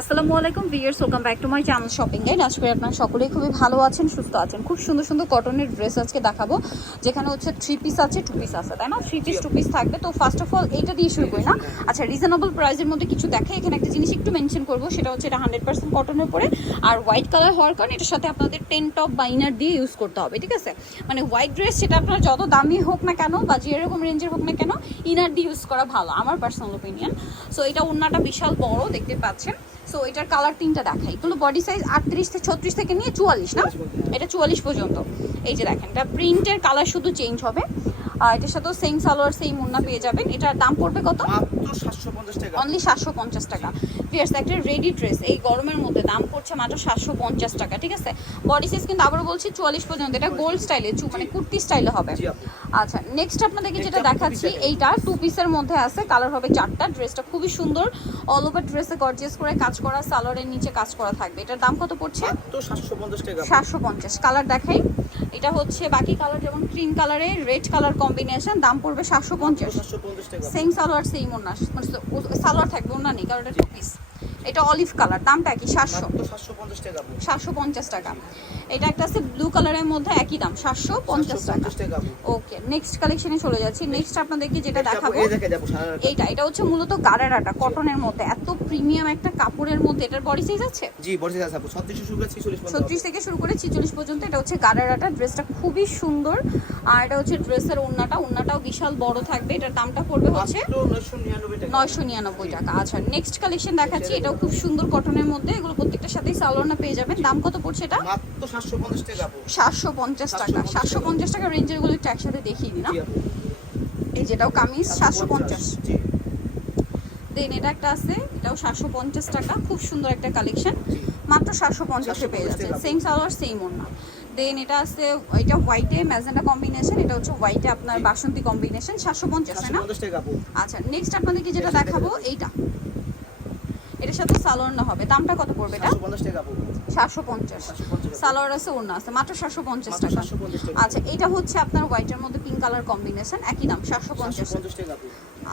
আসসালামু আলাইকুম viewers, welcome back to my channel shopping guide. আজকে আপনারা সকলেই খুবই ভালো আছেন, সুস্থ আছেন। খুব সুন্দর সুন্দর কটনের ড্রেস আজকে দেখাবো, যেখানে হচ্ছে 3 পিস আছে, 2 পিস আছে, তাই না? 3 পিস 2 পিস থাকবে। তো ফার্স্ট অফ অল এইটা দিয়ে শুরু করি না। আচ্ছা, রিজনেবল প্রাইসের মধ্যে কিছু দেখাই। এখানে একটা জিনিস একটু মেনশন করবো, সেটা হচ্ছে এটা 100% কটনের উপরে আর হোয়াইট কালার হওয়ার কারণে এটার সাথে আপনাদের 10 টপ বা ইনার দিয়ে ইউজ করতে হবে, ঠিক আছে? মানে হোয়াইট ড্রেস সেটা আপনার যত দামি হোক না কেন বা যেরকম রেঞ্জের হোক না কেন, ইনার দিয়ে ইউজ করা ভালো, আমার পার্সোনাল ওপিনিয়ন। সো এটা ওড়নাটা বিশাল বড় দেখতে পাচ্ছেন। সো এটার কালার তিনটা দেখাই। এগুলো বডি সাইজ 38 থেকে 36 থেকে নিয়ে 44 না, এটা 44 পর্যন্ত। এই যে দেখেন, এটা প্রিন্টের কালার শুধু চেঞ্জ হবে। আর এটার সাথেও সেম সালোয়ার সেম ওড়না পেয়ে যাবেন। এটার দাম পড়বে কত? মাত্র 750 টাকা। অনলি 750 টাকা। ভিউয়ার্স, একটা রেডি ড্রেস এই গরমের মধ্যে দাম পড়ছে মাত্র 750 টাকা, ঠিক আছে? বডি সাইজ কিন্তু আবারও বলছি 44 পর্যন্ত। এটা গোল্ড স্টাইলে, মানে কুর্তি স্টাইলে হবে। আচ্ছা, নেক্সট আপনাদেরকে যেটা দেখাচ্ছি, এইটা 2 পিসের মধ্যে আছে, কালার হবে 4টা। ড্রেসটা খুবই সুন্দর, অল ওভার ড্রেসে গর্জিয়াস করে কাজ করা, সালোয়ারের নিচে কাজ করা থাকবে। এটার দাম কত পড়ছে? মাত্র 750 টাকা। 750। কালার দেখাই। এটা হচ্ছে বাকি কালার যেমন ক্রিম কালারে রেড কালার কম্বিনেশন, দাম পড়বে 750 টাকা। সেম সালোয়ার সেম ওড়না, মানে সালোয়ার থাকবে, ওড়না নেই, কারণ এটা 2 পিস। এটা অলিভ কালার, দামটা কি? 750 টাকা। 750 টাকা। এটা একটা আছে ব্লু কালারের মধ্যে, একই দাম 750 টাকা। ওকে, নেক্সট কালেকশনে চলে যাচ্ছি। নেক্সট আপনাদেরকে যেটা দেখাবো, এটা হচ্ছে মূলত গারারাটা কটনের মধ্যে, এত প্রিমিয়াম একটা কাপড়ের মধ্যে। এটার বডি সাইজ আছে? জি, বডি সাইজ আছে 36 থেকে শুরু করে 46 পর্যন্ত। এটা হচ্ছে গারারাটা। ড্রেসটা খুবই সুন্দর। আর এটা হচ্ছে ড্রেসের ওড়নাটাও বিশাল বড় থাকবে। এটার দামটা পড়বে হচ্ছে 999 টাকা। আচ্ছা, নেক্সট কালেকশন দেখাচ্ছি। এটাও খুব সুন্দর কটনের মধ্যে। এগুলো প্রত্যেকটার সাথেই সালোয়ার পেয়ে যাবেন। দাম কত পড়ছে এটা? মাত্র 750 টাকা। 750 টাকা। 750 টাকা রেঞ্জের গুলো একটু একসাথে দেখিয়ে দিই না। এই যেটাও কামিজ 750। দেন এটা একটা আছে, এটাও 750 টাকা। খুব সুন্দর একটা কালেকশন, মাত্র 750 পেয়ে যাচ্ছে। সেম সালোয়ার সেম ওড়না। দেন এটা আছে, এটা হোয়াইটে ম্যাজেন্টা কম্বিনেশন, এটা হচ্ছে হোয়াইটে আপনার বাসন্তী কম্বিনেশন, 750 না? আচ্ছা, নেক্সট আপনাদেরকে যেটা দেখাবো, এইটা এটার সাথে সালোয়ার না হবে। দামটা কত পড়বে এটা? 750। সালোয়ার আছে, ওড়না আছে, মাত্র 750 টাকা। আচ্ছা, এটা হচ্ছে আপনার হোয়াইটের মধ্যে পিঙ্ক কালার কম্বিনেশন, একই দাম 750 টাকা।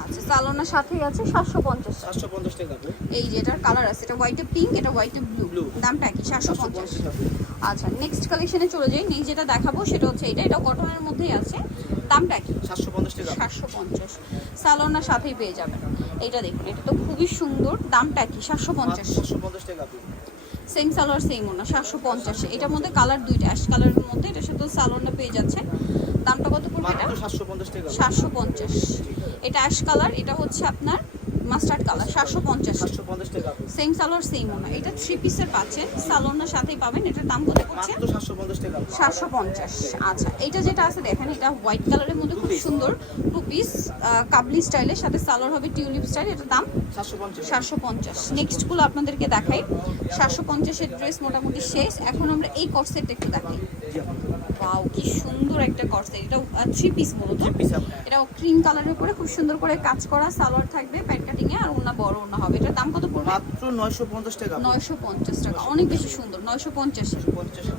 আচ্ছা, সালোয়ার সাথেই আছে 750 টাকা। এই যে এটার কালার আছে, এটা হোয়াইটে পিঙ্ক, এটা হোয়াইটে ব্লু, দামটা কি? 750। আচ্ছা, নেক্সট কালেকশনে চলে যাই। নেক্সট যেটা দেখাবো সেটা হচ্ছে এটা কটনের মধ্যেই আছে, দামটা কি? 750 টাকা। 750। সালোয়ার সাথেই পেয়ে যাবেন। এটা দেখুন, এটা তো খুবই সুন্দর, দামটা কি? 750 টাকা। সেম সালোয়ার সেম ওড়না, 750। এটার মধ্যে কালার দুইটা, অ্যাশ কালারের মধ্যে। এটার সাথে সালোয়ারটা পেয়ে যাচ্ছে। দামটা কত পড়বে এটা? 750 টাকা। 750। এটা অ্যাশ কালার, এটা হচ্ছে আপনার মাস্টার্ড কালার, 750 টাকা। সেম সালোয়ার সেম ওড়না। এটা 3 পিসের পাচ্ছেন, সালোয়ার সাথেই পাবেন। এটার দাম কত পড়ছে? মাত্র 750 টাকা। 750। আচ্ছা, এটা যেটা আছে দেখেন, এটা হোয়াইট কালারের মধ্যে খুব সুন্দর 2 পিস কাবলি স্টাইলের সাথে সালোয়ার হবে টিউলিপ স্টাইল। এটার দাম 750। নেক্সট গুলো আপনাদেরকে দেখাই। 750 এর ড্রেস মোটামুটি শেষ। এখন আমরা এই কট সেটটা একটু দেখাই। ওয়াও, কি সুন্দর একটা কট সেট। এটা 3 পিস মূলত। এটা ক্রিম কালারের উপরে খুব সুন্দর করে কাজ করা, সালোয়ার থাকবে প্যান্ট কাটিং এ, আর ওড়না বড় ওড়না হবে। এটার দাম কত পড়বে? মাত্র 950 টাকা। 950 টাকা, অনেক বেশি সুন্দর। 950।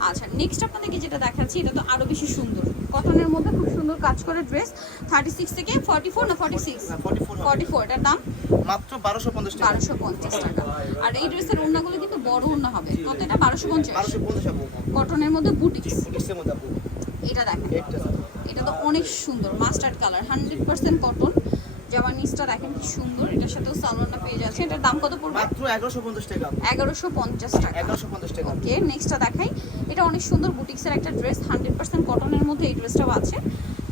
আচ্ছা, নেক্সট আপনাদেরকে যেটা দেখাচ্ছি, এটা তো আরো বেশি সুন্দর, কটনের মধ্যে খুব সুন্দর কাজ করে ড্রেস। 36 থেকে 44 না 46? 44। এটার দাম মাত্র 1250 টাকা। 1250 টাকা। আর এই ড্রেসের ওড়নাগুলো কিন্তু বড় ওড়না হবে। কত এটা? 1250। কটনের মধ্যে বুটিক্স। এটা দেখেন, এটা তো অনেক সুন্দর, মাস্টার্ড কালার, 100% কটন। জামার নিচটা দেখেন কি সুন্দর। এটার সাথেও সালোয়ারটা পেয়ে যাচ্ছে। এটার দাম কত পড়বে? মাত্র 1150 টাকা। 1150 টাকা। 1150 টাকা। ওকে, নেক্সটটা দেখাই। এটা অনেক সুন্দর বুটিক্সের একটা ড্রেস, 100% কটনের মধ্যে এই ড্রেসটাও আছে।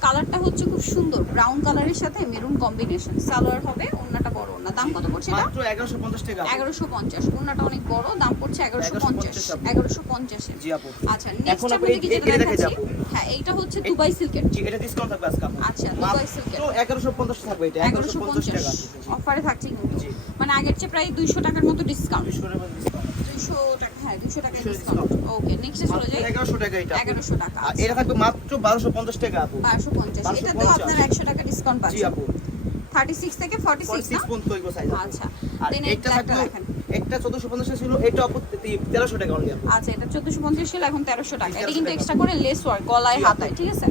কালারটা হচ্ছে খুব সুন্দর, ব্রাউন কালারের সাথে মেরুন কম্বিনেশন। সালোয়ার হবে, ওড়নাটা বড় ওড়না। দাম কত পড়ছে এটা? মাত্র 1150 টাকা। 1150। ওড়নাটা অনেক বড়, দাম পড়ছে 1150। 1150। জি আপু। আচ্ছা, নেক্সট আপনাদেরকে যেটা দেখাচ্ছি, হ্যাঁ, এইটা হচ্ছে দুবাই সিল্কের। জি, এটা ডিসকাউন্ট থাকবে আজকে আপু। আচ্ছা, দুবাই সিল্কের। তো 1150 থাকবে এটা। 1150 টাকা। অফারে থাকছে কিন্তু, মানে আগের চেয়ে প্রায় 200 টাকার মতো ডিসকাউন্ট। 200 টাকা ডিসকাউন্ট। 200 টাকা, হ্যাঁ 200 টাকা ডিসকাউন্ট। ওকে, নেক্সটে চলে যাই। 1100 টাকা এটা। 1100 টাকা। আর এটা থাকবে মাত্র 1250 টাকা আপু। 1250। এটাতেও আপনার 100 টাকা ডিসকাউন্ট জি পাচ্ছেন। আপু। 36 থেকে 46 না? 46 পর্যন্ত এগুলো সাইজ। আচ্ছা, আর দেন এটা একটা থাকবে, দেখেন। একটা 1450 ছিল, এটা আপু 1300 টাকা অনলি আপু। আচ্ছা, এটা 1450 ছিল, এখন 1300 টাকা। এটা কিন্তু এক্সট্রা করে লেস ওয়ার্ক, গলায় হাতায়, ঠিক আছে?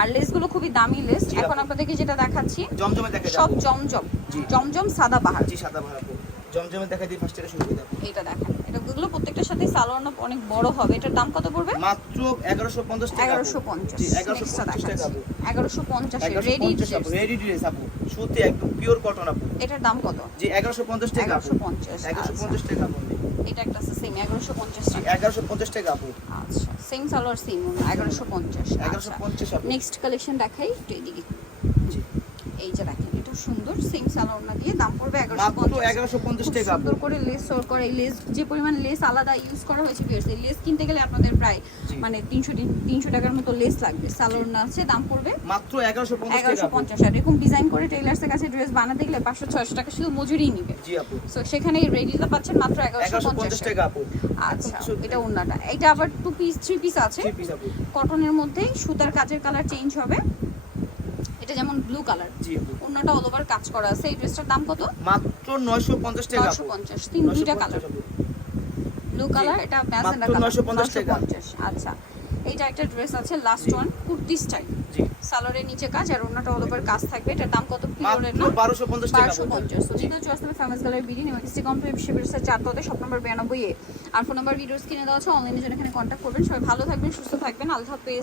আর লেসগুলো খুবই দামি লেস। এখন আপনাদেরকে যেটা দেখাচ্ছি, জমজমে দেখে সব জমজম, জমজম সাদা বাহার। জি, সাদা ভাড়া আপু। জমজমে দেখাই দিই ফার্স্ট এটা শুরু করে দাও। এটা দেখেন, এটাগুলো প্রত্যেকটার সাথে সালোয়ার না অনেক বড় হবে। এটার দাম কত পড়বে? মাত্র 1150 টাকা। 1150। জি 1150 টাকা আপু। 1150 এর রেডি 1150 আপু, রেডি ড্রেস আপু, সুতি একদম পিওর কটন আপু। এটার দাম কত? জি 1150 টাকা আপু। 1150। 1150 টাকা আপু। এটা একটা আছে সেম 1150 জি টাকা। 1150 টাকা আপু। আচ্ছা, সেম সালোয়ার সেম 1150। 1150 আপু। নেক্সট কালেকশন দেখাই একটু এদিকে। জি এই যে দেখেন, এটা সুন্দর সেম সালোয়ার না দিয়ে দাম পড়বে মাত্র 1150। 1150 টাকা আপু। সুন্দর করে লেস ওর করে, এই লেস যে পরিমাণ লেস আলাদা ইউজ করা হয়েছে ভিউয়ার্স, এই লেস কিনতে গেলে আপনাদের প্রায় জি। মানে 300 টাকার মতো লেস লাগবে। সালোয়ার না আছে, দাম পড়বে মাত্র 1150 টাকা আপু। 1150। আর এরকম ডিজাইন করে টেইলার্সের কাছে ড্রেস বানাতে গেলে 500-600 টাকা শুধু মজুরি নিবে। জি আপু সো সেখানে এই রেডিটা পাচ্ছেন মাত্র 1150 টাকা আপু। আচ্ছা, এটা ওন্নাটা। এটা আবার 2 পিস 3 পিস আছে 3 পিস আপু। কটনের মধ্যে, সুতার কাজের কালার চেঞ্জ হবে। এটা যেমন ব্লু কালার, জি আপু ওন্নাটা অল ওভার কাজ করা আছে। এই ড্রেসটার দাম কত? মাত্র 950 টাকা আপু। 950। দুইটা কালার, 950 আপু। ব্লু কালার, এটা ম্যাজেন্ডা মাত্র কালার। 950 টাকা। 950। আচ্ছা, এইটা একটা ড্রেস আছে লাস্ট ওয়ান, কুর্তি স্টাইল। জি সালোয়ারের নিচে কাজ আর ওন্নাটা অল ওভার কাজ থাকবে। এটার দাম কত? পিওরের মাত্র না? 1250 টাকা আপু। 1250। সো যেটা চয়েস হবে ফেমাস গ্যালারি বিডি নিউমার্সিটি কমপ্লেক্স শিবিরসের 4 তলাতে শপ নাম্বার 92 এ। আর ফোন নাম্বার ভিডিওস কিনে দেওয়া আছে, অনলাইনে জন্য এখানে কন্ট্যাক্ট করবেন। সবাই ভালো থাকবেন, সুস্থ থাকবেন, আল্লাহ হাফেজ।